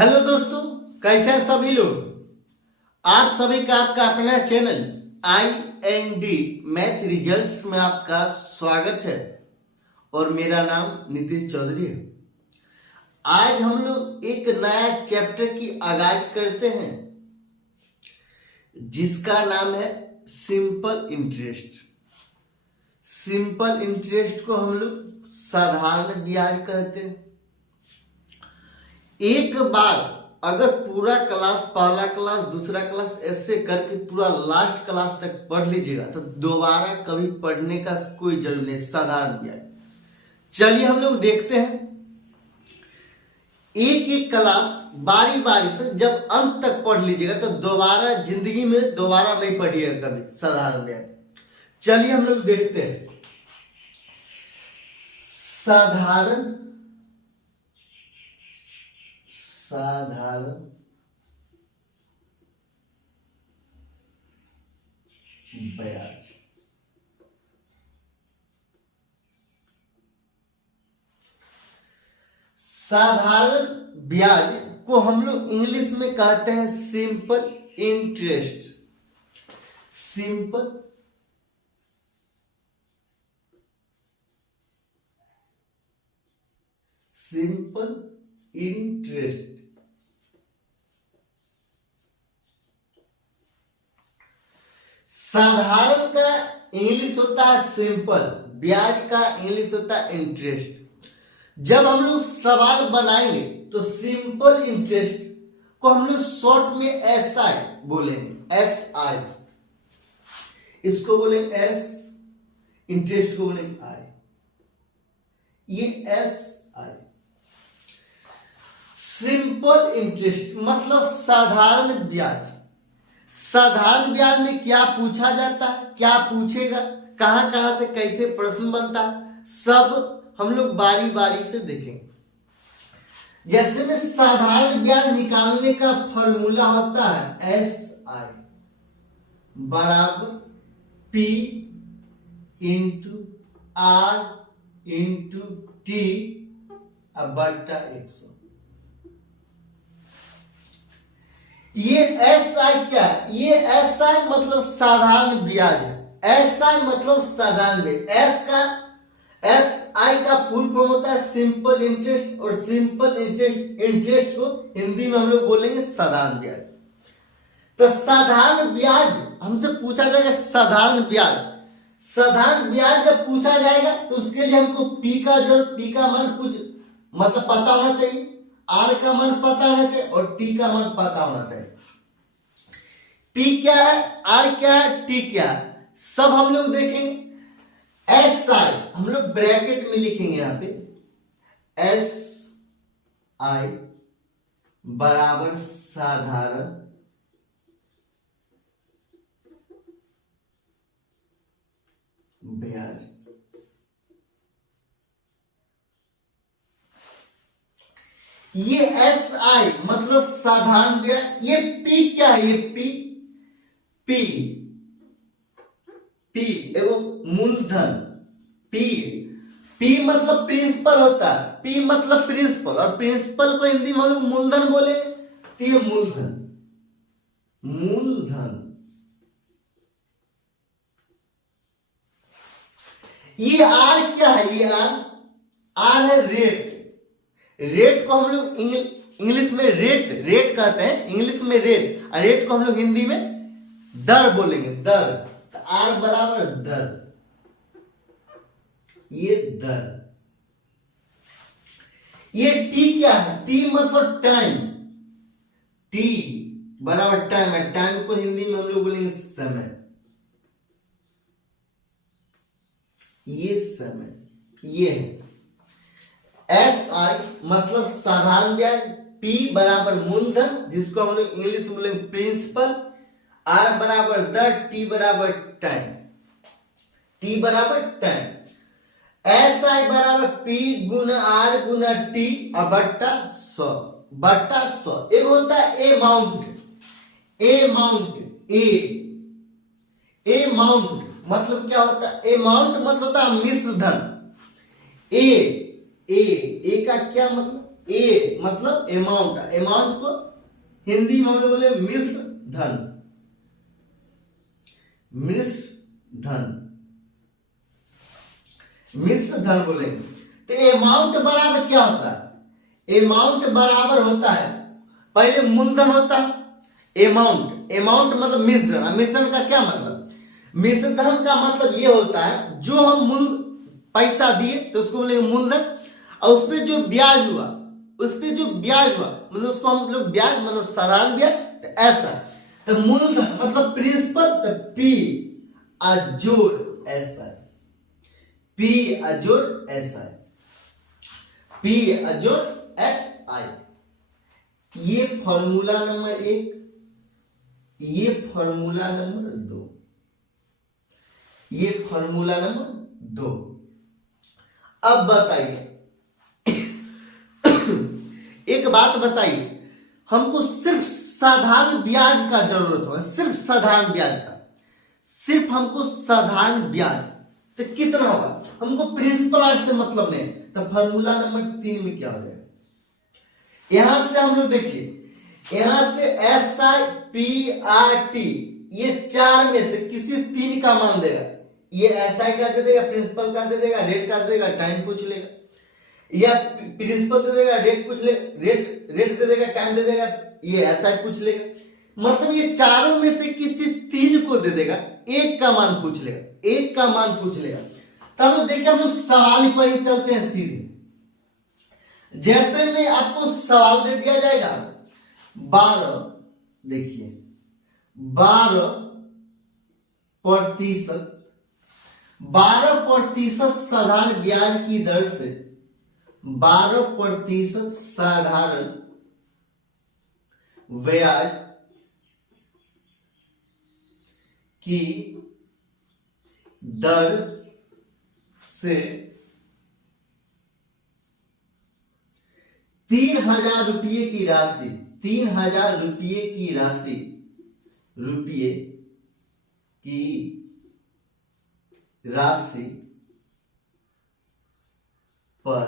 Hello दोस्तों, कैसे हैं सभी लोग। आप सभी का आपका अपना चैनल IND मैथ रिजल्ट्स में आपका स्वागत है और मेरा नाम नीतीश चौधरी है। आज हम लोग एक नया चैप्टर की आगाज करते हैं जिसका नाम है सिंपल इंटरेस्ट। सिंपल इंटरेस्ट को हम लोग साधारण ब्याज कहते हैं। एक बार अगर पूरा क्लास, पहला क्लास, दूसरा क्लास ऐसे करके पूरा लास्ट क्लास तक पढ़ लीजिएगा तो दोबारा कभी पढ़ने का कोई जरूरत नहीं, साधारण ब्याज। चलिए हम लोग देखते हैं। एक एक क्लास बारी बारी से जब अंत तक पढ़ लीजिएगा तो दोबारा जिंदगी में दोबारा नहीं पढ़िएगा कभी साधारण ब्याज। चलिए हम लोग देखते हैं। साधारण ब्याज। साधारण ब्याज को हम लोग इंग्लिश में कहते हैं सिंपल इंटरेस्ट। Simple interest. साधारण का इंग्लिश होता है सिंपल, ब्याज का इंग्लिश होता है इंटरेस्ट। जब हम लोग सवाल बनाएंगे तो सिंपल इंटरेस्ट को हम लोग शॉर्ट में SI बोलेंगे, SI। इसको बोलेंगे S, इंटरेस्ट को बोलेंगे I। ये SI। सिंपल इंटरेस्ट मतलब साधारण ब्याज। साधारण ब्याज में क्या पूछा जाता है, क्या पूछेगा, कहां कहां से कैसे प्रश्न बनता है, सब हम लोग बारी बारी से देखेंगे। जैसे में साधारण ब्याज निकालने का फॉर्मूला होता है SI बराबर P into R into T बटा 100। ये SI क्या है? ये SI मतलब साधारण ब्याज है। SI मतलब साधारण ब्याज। SI का फुल फॉर्म होता है सिंपल इंटरेस्ट, और सिंपल इंटरेस्ट को हिंदी में हम लोग बोलेंगे साधारण ब्याज। तो साधारण ब्याज हमसे पूछा जाएगा। साधारण ब्याज जब पूछा जाएगा तो उसके लिए हमको P का जरूरत, P का मान कुछ मतलब पता होना चाहिए, R का मान पता होना चाहिए और T का मान पता होना चाहिए। P क्या है, R क्या है, T क्या है, सब हम लोग देखेंगे। SI हम लोग ब्रैकेट में लिखेंगे यहां पे, SI बराबर साधारण ब्याज। ये SI मतलब साधारण ब्याज। ये P क्या है, ये P एगो मूलधन। P मतलब प्रिंसिपल होता है। P मतलब प्रिंसिपल, और प्रिंसिपल को हिंदी में हम लोग मूलधन बोले तो ये मूलधन। ये R क्या है, ये R है रेट। रेट को हम लोग इंग्लिश में रेट कहते हैं, इंग्लिश में रेट, और रेट को हम लोग हिंदी में दर बोलेंगे, दर। तो R बराबर दर, ये दर। ये T क्या है, T मतलब टाइम। T बराबर टाइम है। टाइम को हिंदी में हम लोग बोलेंगे समय। ये समय, ये है SI मतलब साधारण ब्याज। P बराबर मूलधन, जिसको हम लोग इंग्लिश में बोलेंगे प्रिंसिपल। R बराबर दर, T बराबर टाइम। SI बराबर P गुना R गुना T बट्टा 100। एक होता है अमाउंट। अमाउंट मतलब क्या होता है, अमाउंट मतलब होता है मिश्रधन। ए का क्या मतलब, ए मतलब अमाउंट, अमाउंट को हिंदी में हम लोग बोले मिश्र धन, मिश्र धन, मिश्र धन बोलेंगे। तो अमाउंट बराबर क्या होता है? अमाउंट बराबर होता है, पहले मूलधन होता है, अमाउंट, अमाउंट मतलब मिश्र धन। मिश्र धन का क्या मतलब? मिश्र धन का मतलब ये होता है जो हम मूल पैसा दिए तो उसको बोलेंगे मूलधन, और उस पर जो ब्याज हुआ, उस पर जो ब्याज हुआ मतलब उसको हम लोग ब्याज मतलब साधारण ब्याज, तो ऐसा। तो मूलधन मतलब प्रिंसिपल, तो पी अजोड़ एस आई, पी अजोड़ एस आई, पी अजोड़ एस आई। ये फॉर्मूला नंबर 1, ये फॉर्मूला नंबर 2, ये फॉर्मूला नंबर 2। अब बताइए एक बात बताइए, हमको सिर्फ साधारण ब्याज का जरूरत होगा, सिर्फ साधारण ब्याज का, सिर्फ हमको साधारण ब्याज, तो कितना होगा? हमको प्रिंसिपल आर्ट से मतलब नहीं, तो फॉर्मूला नंबर 3 में क्या हो जाएगा? यहां से हम लोग देखिए, यहां से S I P R T, ये 4 में से किसी 3 का मान देगा। ये एस आई का दे देगा, प्रिंसिपल का दे देगा, रेट का दे देगा, टाइम पूछ लेगा, या प्रिंसिपल दे देगा, रेट पूछ ले, रेट दे देगा, टाइम दे देगा, ये एस आई पूछ लेगा। मतलब ये चारों में से किसी 3 को दे देगा, एक का मान पूछ लेगा, एक का मान पूछ लेगा। तो हम लोग देखिए, हम लोग सवाल पर ही चलते हैं सीधे। जैसे में आपको सवाल दे दिया जाएगा 12, देखिए 12% साधारण ब्याज की दर से, 12% साधारण ब्याज की दर से 3,000 रुपये की राशि, 3,000 रुपये की राशि, रुपये की राशि पर,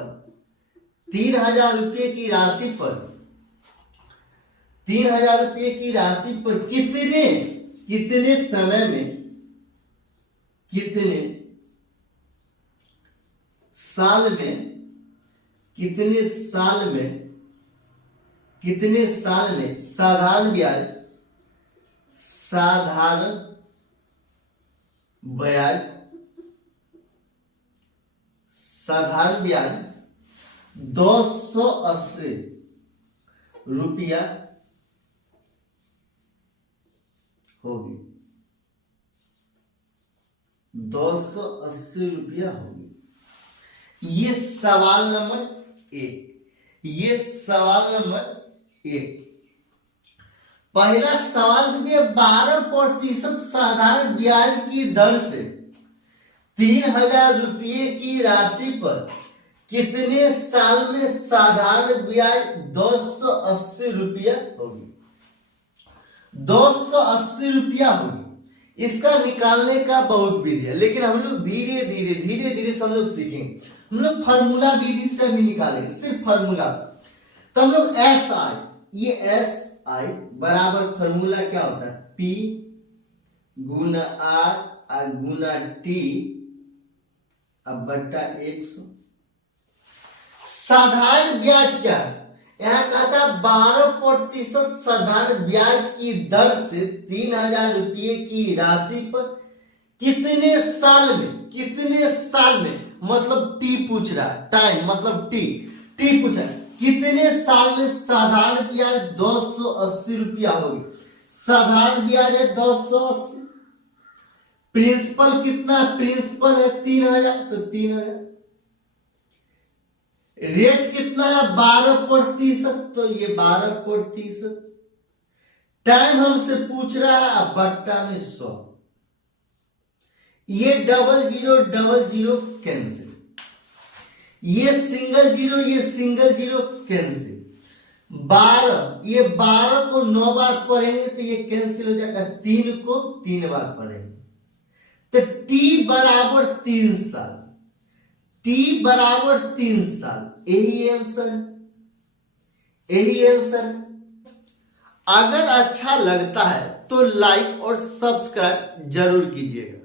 3,000 रुपये की राशि पर, 3,000 रुपये की राशि पर कितने समय में, कितने साल में, कितने साल में, कितने साल में साधारण ब्याज, साधारण ब्याज, साधारण ब्याज 280 रुपया होगी, 280 रुपया होगी। ये सवाल नंबर 1, ये सवाल नंबर 1। पहला सवाल दिया 12% साधारण ब्याज की दर से 3,000 रुपये की राशि पर कितने साल में साधारण ब्याज 280 रुपया होगी, 280 रुपया होगी। इसका निकालने का बहुत विधि है, लेकिन हम लोग धीरे धीरे हम लोग सीखेंगे। हम लोग फार्मूला विधि से भी निकालेंगे, सिर्फ फार्मूला। तो हम लोग एस आई, ये एस आई बराबर फार्मूला क्या होता है? पी गुना आर गुना टी अब बट्टा 100। साधारण ब्याज क्या है? यहाँ कहता 12% साधारण ब्याज की दर से 3,000 रुपये की राशि पर कितने साल में, कितने साल में मतलब टी पूछ रहा है, टाइम मतलब टी पूछ रहा है, कितने साल में साधारण ब्याज 280 रुपया होगी। साधारण ब्याज है 280, प्रिंसिपल कितना, प्रिंसिपल है 3,000, तो 3,000, रेट कितना है 12%, तो ये 12%, टाइम हमसे पूछ रहा है अब बट्टा में 100, ये 0000 कैंसिल, ये सिंगल जीरो कैंसिल, 12, ये 12 को 9 बार पढ़ेंगे तो ये कैंसिल हो जाएगा, 3 को 3 बार पढ़ेंगे तो टी बराबर 3 साल, टी बराबर 3 साल, यही आंसर है। यही आंसर है। अगर अच्छा लगता है तो लाइक और सब्सक्राइब जरूर कीजिएगा।